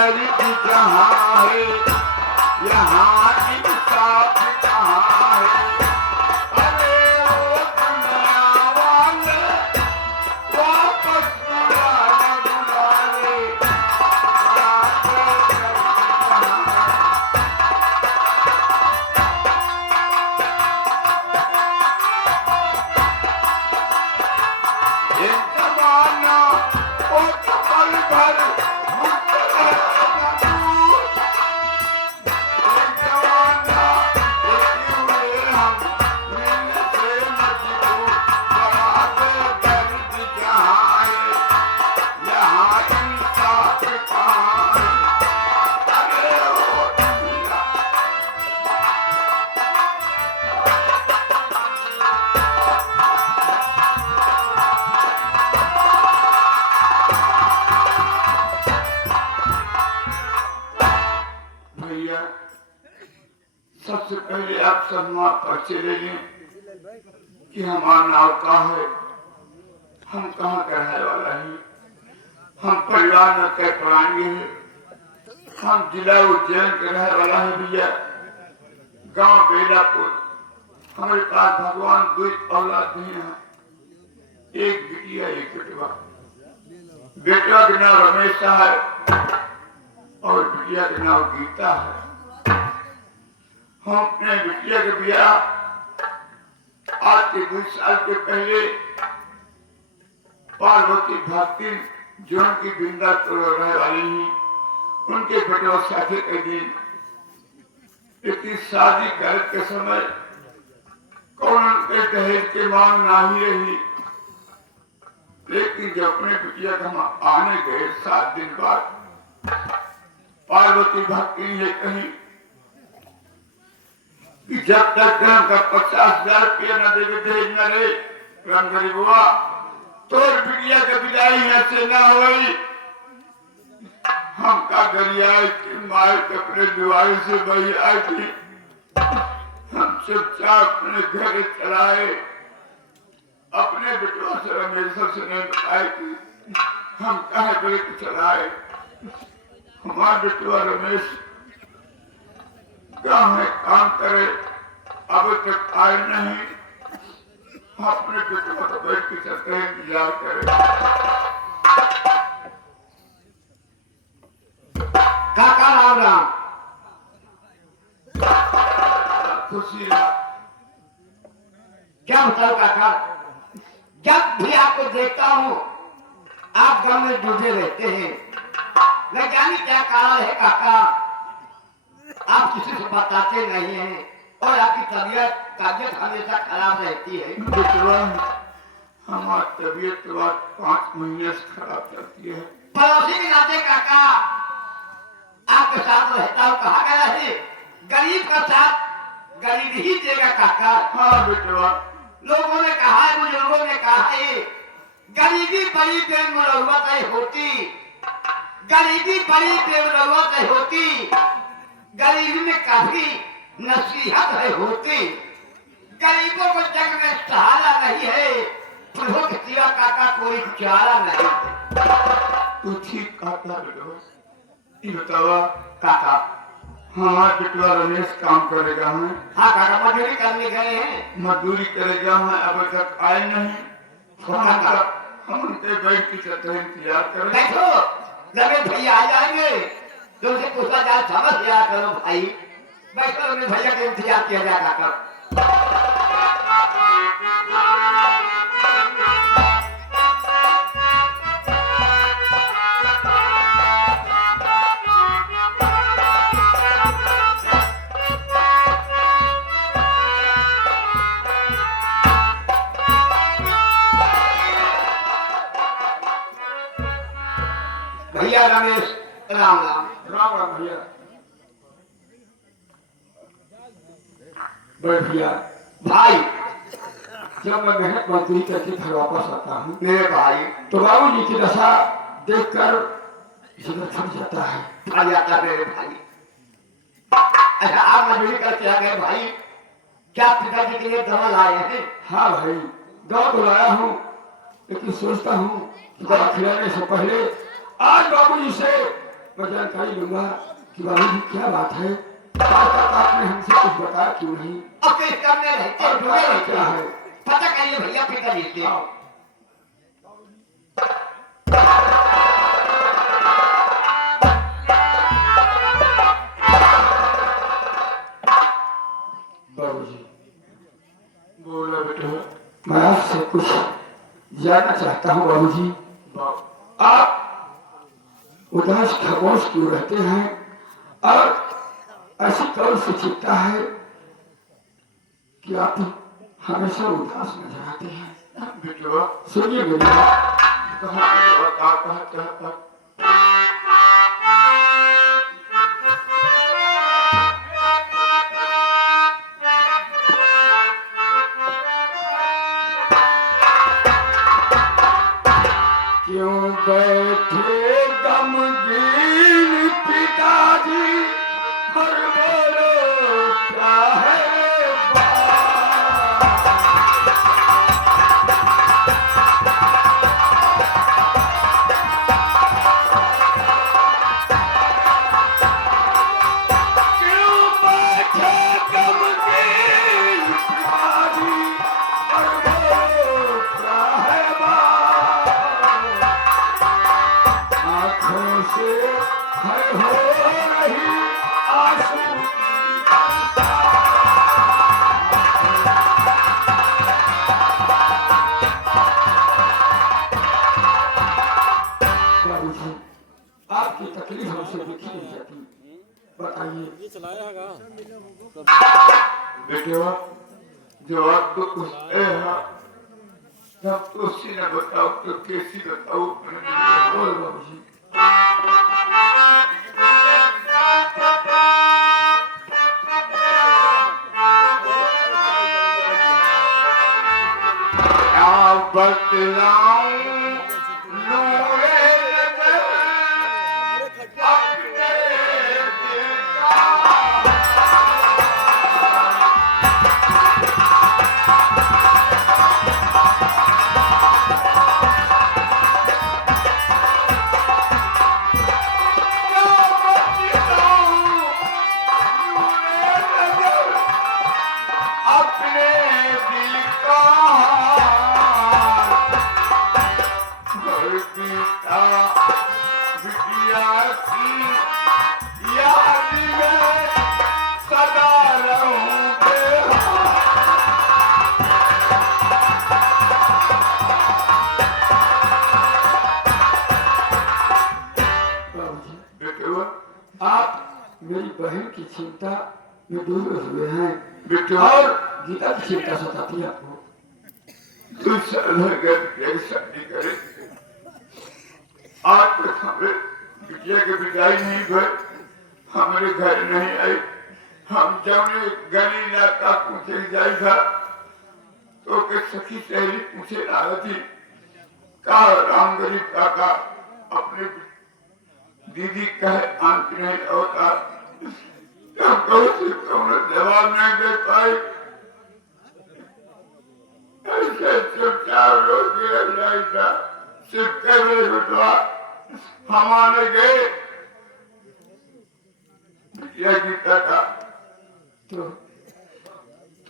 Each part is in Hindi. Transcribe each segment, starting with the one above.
दर्द जहाँ है यहाँ इंसाफ कहाँ है। अरे ओ दुनिया वाले वापस बुला ले ये जमाना ओ पल भर सबसे पहले आप सब वहाँ पर्चे ले लें कि हमारा नाम क्या है, हम कहाँ का रहने वाला है, हम परिवार में कै प्राणी है, हम जिला उज्जैन के रहने वाला है भैया, गांव बेलापुर। हमारे पास भगवान दो औलाद हैं, एक बिटिया एक बेटवा। बेटवा का नाम रमेश है और बिटिया का नाम गीता है। हम अपने बिटिया के ब्याह आज के 2 साल के पहले पार्वती भक्ति जो उनकी बिंदा रहने वाली ही उनके बेटवा साथे के दिन इतनी शादी कर के समय कौन उनके दहेज के मांग नहीं रही, लेकिन जब अपने बिटिया का हम आने गए 7 दिन बाद पार्वती भक्ति ने कही कि जब तक का 50,000 रुपया न देवे दहेज न रहे राम गरीबुआ तोर बिटिया के विदाई यहाँ से न हुई। हम का गरिया की माए अपने दिवाली से बही आई थी, हम चुपचाप अपने घर चलाए। अपने बेटवा से रमेश्वर से नहीं बताए कि हम कहे बड़े चलाए। हमारा बेटवा रमेश क्या है काम करे, अभी तक आए नहीं। अपने बेटवा को बैठ के चलते हैं इंतजार करे। काका राम राम। खुशी क्या बताओ काका, जब भी आपको देखता हूँ आप गम में डूबे रहते हैं, न जाने क्या कारण है काका, आप किसी से बताते नहीं हैं और आपकी तबीयत हमेशा खराब रहती है। बेटवा हमारी तबीयत 5 महीने से खराब चलती है। पड़ोसी के नाते काका आपके साथ रहता हूँ, कहा गया है गरीब का साथ गरीब ही देगा काका। हाँ बेटवा, लोगों ने कहा है, बुजुर्गों ने कहा है गरीबी बड़ी बेमुरवत होती, गरीबी बड़ी बेमुरवत होती, गरीबी में काफी नसीहत है होती, गरीबों को जग में सहारा नहीं है, प्रभु के सिवा काका कोई चारा नहीं है। तू ठीक कहता बेटवा। ये बतावा काका हमारा बेटवा रमेश काम करेगा है? हाँ काका, मजदूरी करने गए हैं। मजदूरी करेगा है, अब तक आए नहीं। हम उनके बैठ के चलते हैं इंतजार करें। बैठो, रमेश भैया आ जाएंगे, तुमसे पूछा जाए समझ लिया करो भाई। बैठो, रमेश भैया का इंतजार किया जाए काका। भैया रमेश राम राम। राम राम भैया। बैठ भैया। भाई जब मैं मेहनत मजदूरी करके घर वापस आता हूँ मेरे भाई तो बाबू जी की दशा देखकर जीवन थक जाता है। आ जाता मेरे भाई। अच्छा, आप मजदूरी करके आ गए भाई, क्या पिताजी के लिए दवा लाए हैं? हाँ भाई, दवा तो लाया हूँ, लेकिन सोचता हूँ दवा खिलाने से पहले आज बाबूजी से मैं जानकारी लूंगा कि बाबूजी क्या बात है। आज तक आपने हमसे कुछ बताया क्यों नहीं? और किस करने रहते और ढूंढे क्या रहते है? पता करिए भैया फिकर लेते आओ। बाबूजी बोला बेटा। मैं आपसे कुछ जानना चाहता हूँ बाबूजी। आप उदास खामोश क्यों रहते हैं और ऐसी कौन सी चिंता है कि आप हमेशा उदास नजर आते हैं? बेटवा सुनिए मेरी बात। कहाँ बेटवा कहाँ क्यों बैठे गमगीन पिताजी, हर बोलो क्या है बात? क्यों बैठे गमगीन पिताजी, हर बोलो क्या है बात? आँखों से है हो रही आंसू की बरसात। बाबूजी, आपकी तकलीफ हमसे दिखी नहीं जाती, बताइए। बेटवा जवाब तो कुछ है तब तो उसी ने बताओ तो कैसी बताओ बोल बाबूजी। क्या बतलाऊं नूरे नजर अपने दिल का। अपने दिल का घर बीता बिटिया की याद में सदा रहूंगे। बाबूजी, बेटवा आप मेरी बहन की चिंता में डूबे हुए हैं बेटवा और गीता की चिंता सताती है आपको। तू शादी करे आज तक हमें बिटिया की विदाई नहीं भर हमारे घर नहीं आई। हम जब गली इलाका पूछे जाए था तो के सखी सहेली पूछे आ थी का राम गरीब काका अपने दीदी कहे अंत नहीं होता। जवाब नहीं दे पाई। ऐसे चुपचाप रोज रह जाए था सिर्फ कैसे उठवा हमारे गए बिटिया गीता का तो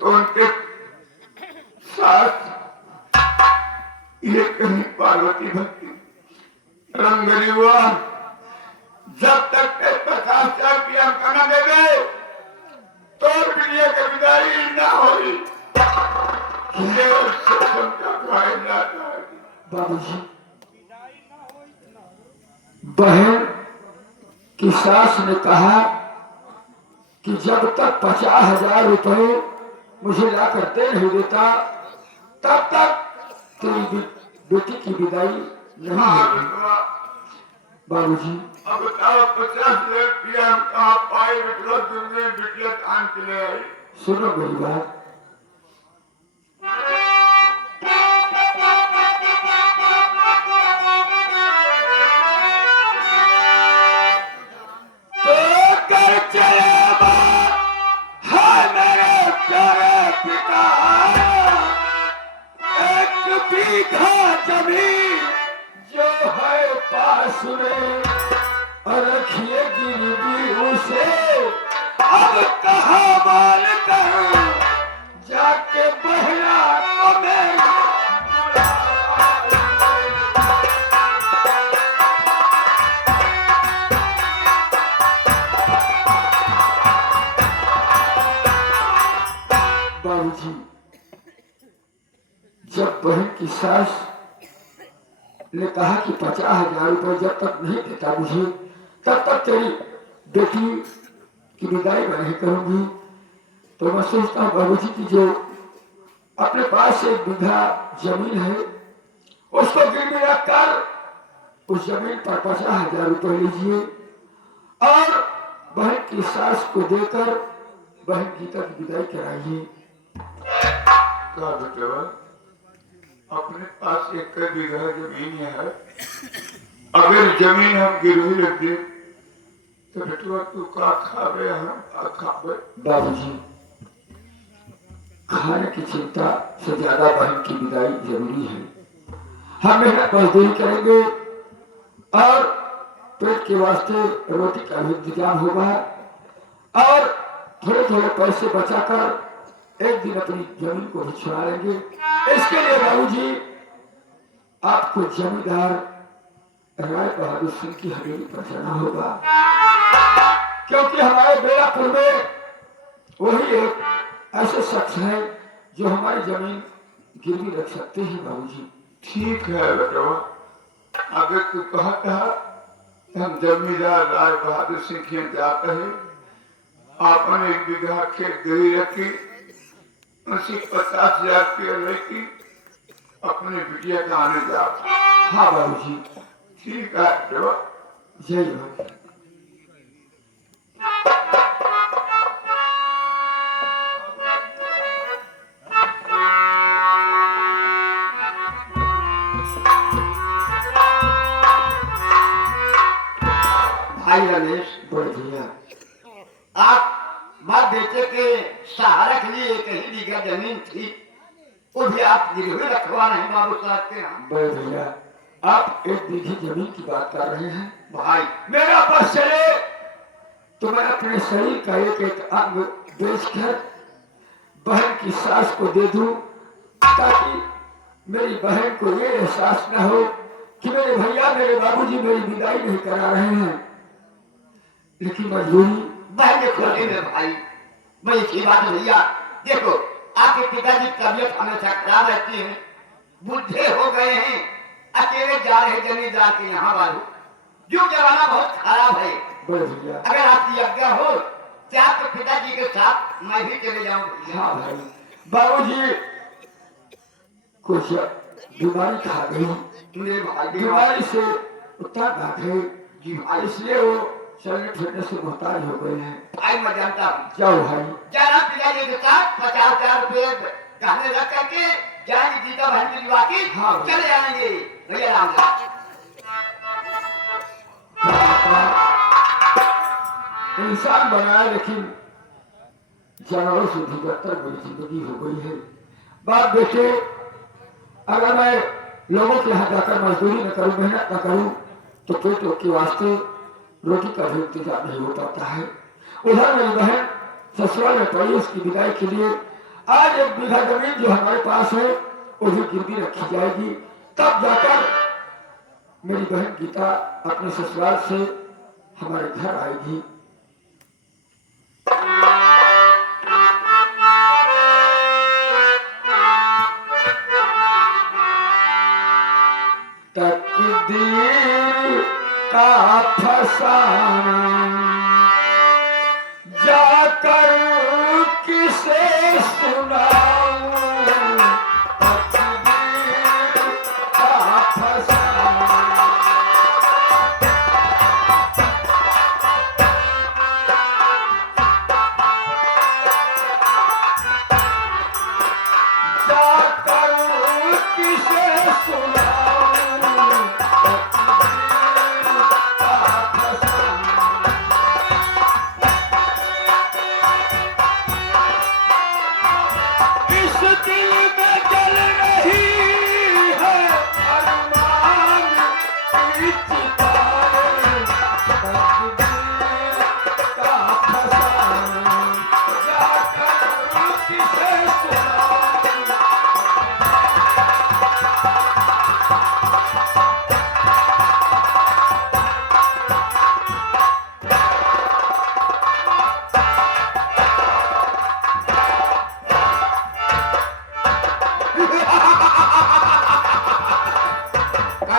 उनके साथ ये कहीं पार्वती भक्ति रंगरी हुआ। जब तक के 50,000 रुपया कमा देवे तो बिटिया की विदाई ना होगी। ये उससे समझा जाता है। बाबूजी, बहन की सास ने कहा कि जब तक 50,000 रुपए मुझे ला कर दे नहीं देता तब तक तेरी बेटी की विदाई नहीं होगी। बाबूजी, अब 50,000 रुपया हम कहाँ पाए बिटिया दूंगे बिटिया कान के लिए आई। सुनो मेरी बात। तो कर चले मेरे प्यारे पिता, एक बीघा जमीन जो है पास में रखी बाबूजी, जब बहन की सास ने कहा कि 50,000 रुपए जब तक नहीं देता मुझे तब तक तेरी बेटी की विदाई मैं नहीं करूंगी, तो मैं सोचता हूँ बाबूजी की जो अपने पास 1 बीघा जमीन है उसको गिरवी रखकर उस जमीन पर 50,000 रुपए लीजिए और बहन की सास को देकर बहन गीता की विदाई कराइए। कहा बेटा, अपने पास 1 बीघा जमीन है, अगर जमीन हम गिरवी रख दे तो बेटवा तू का खावे, हम का खावे? बाबूजी, खाने की चिंता से ज्यादा बहन की विदाई जरूरी है। हम मेहनत मजदूरी करेंगे और पेट के वास्ते रोटी का भी इंतजाम होगा और थोड़े थोड़े पैसे बचाकर एक दिन अपनी जमीन को भी छुड़ा लेंगे। इसके लिए बाबूजी आपको जमींदार राय बहादुर सिंह की हवेली पर जाना होगा, क्योंकि हमारे बेलापुर में वही एक ऐसे शख्स है जो हमारी जमीन गिरवी रख सकते हैं। बाबूजी ठीक है बेटा, अगर तू कहता हम जमींदार राय बहादुर सिंह के यहाँ जाते हैं, आपने 1 बीघा खेत गिरवी रखी, उसी 50,000 रुपया लेके अपने बिटिया का आने जा। हाँ बाबूजी, ठीक है बेटा। जय बाबू। भाई रमेश, बड़े भैया, आप माँ बेटे के सहारा के लिए 1 बीघा जमीन थी, वो भी आप गिरवी रखवा नहीं बाबू साहब के यहाँ। बड़े भैया, आप 1 बीघी जमीन की बात कर रहे हैं। भाई मेरा बस चले तो मैं अपने शरीर का एक अंग बेचकर बहन की सास को दे दूं, ताकि मेरी बहन को ये एहसास न हो कि मेरे भैया मेरे बाबूजी मेरी विदाई नहीं करा रहे हैं, लेकिन मजबूरी। बहन के खोटे में भाई बड़ी अच्छी बात है भैया। देखो आपके पिताजी की तबीयत हमेशा खराब रहती है, बूढ़े हो गए हैं, अकेले जा रहे जमींदार के यहाँ बाबू। जो जमाना बहुत खराब है, बड़े भैया, अगर आपकी आज्ञा हो तो आपके पिताजी के साथ मैं भी चले जाऊँ भैया। हाँ भाई, बाबूजी कुछ बीमारी खा गई, मेरे भाई बीमारी से उतना भाग गए जी, इसलिए वो चलने फिरने से मोहताज हो गए हैं। भाई मैं जानता हूँ, जाओ भाई, जाना पिताजी के साथ 50,000 रुपए गहने रख करके जाएंगे जीता बहन की विवाह की। हाँ। चले आएंगे भैया राम राम। इंसान बनाया लेकिन जानवरों से भी बदतर मेरी जिंदगी हो गई है। बाप बेटे, अगर मैं लोगों के यहाँ जाकर मजदूरी न करूं, मेहनत न करूं, तो पेटों के वास्ते रोटी का भी इंतजाम नहीं हो पाता है। उधर मेरी बहन ससुराल में पड़ी, उसकी विदाई के लिए आज 1 बीघा जमीन जो हमारे पास है वो भी गिरवी रखी जाएगी, तब जाकर मेरी बहन गीता अपने ससुराल से हमारे घर आएगी। तकदीर का फसाना जाकर किसे सुनाऊं, तकदीर का फसाना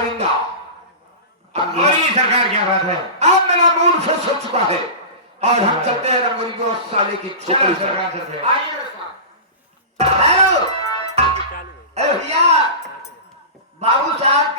परिंदा। बोलिए सरकार क्या बात है? अब मेरा मूड फ्रेश हो चुका है और हम चलते हैं रंगोली को साले की चलो छोकरी सरकार चलते हैं। आइए साहब। हेलो, ए भैया, बाबू साहब